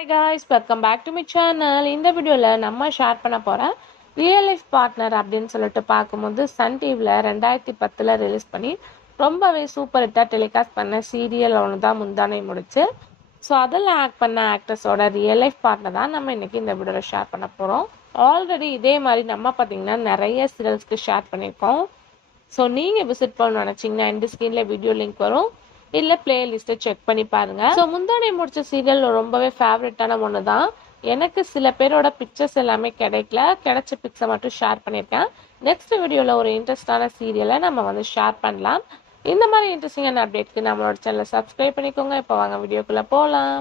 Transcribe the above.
Hi guys, welcome back to my channel. இந்த வீடியோவில் நம்ம ஷேர் பண்ண போகிற ரியல் லைஃப் பார்ட்னர் அப்படின்னு சொல்லிட்டு பார்க்கும்போது சன் டிவியில் 2010 ரிலீஸ் பண்ணி ரொம்பவே சூப்பர் ஹிட்டாக டெலிகாஸ்ட் பண்ண சீரியல் ஒன்று தான் முந்தானை முடிச்சு. ஸோ அதில் ஆக்ட் பண்ண ஆக்ட்ரஸோட ரியல் லைஃப் பார்ட்னர் தான் நம்ம இன்றைக்கி இந்த வீடியோவில் ஷேர் பண்ண போகிறோம். ஆல்ரெடி இதே மாதிரி நம்ம பார்த்திங்கன்னா நிறைய சீரியல்ஸ்க்கு ஷேர் பண்ணியிருக்கோம். ஸோ நீங்கள் விசிட் பண்ணணும்னு நினச்சிங்கன்னா இந்த ஸ்க்ரீனில் வீடியோ லிங்க் வரும், இல்லை பிளேலிஸ்ட்டை செக் பண்ணி பாருங்க. ஸோ முந்தானை முடிச்ச சீரியல் ரொம்பவே ஃபேவரட்டான ஒன்று தான். எனக்கு சில பேரோட பிக்சர்ஸ் எல்லாமே கிடைச்ச பிக்ஸை மட்டும் ஷேர் பண்ணியிருக்கேன். நெக்ஸ்ட் வீடியோவில் ஒரு இன்ட்ரெஸ்டான சீரியலை நம்ம ஷேர் பண்ணலாம். இந்த மாதிரி இன்ட்ரெஸ்டிங்கான அப்டேட்க்கு நம்மளோட சேனலை சப்ஸ்கிரைப் பண்ணிக்கோங்க. இப்போ வாங்க வீடியோக்குள்ளே போகலாம்.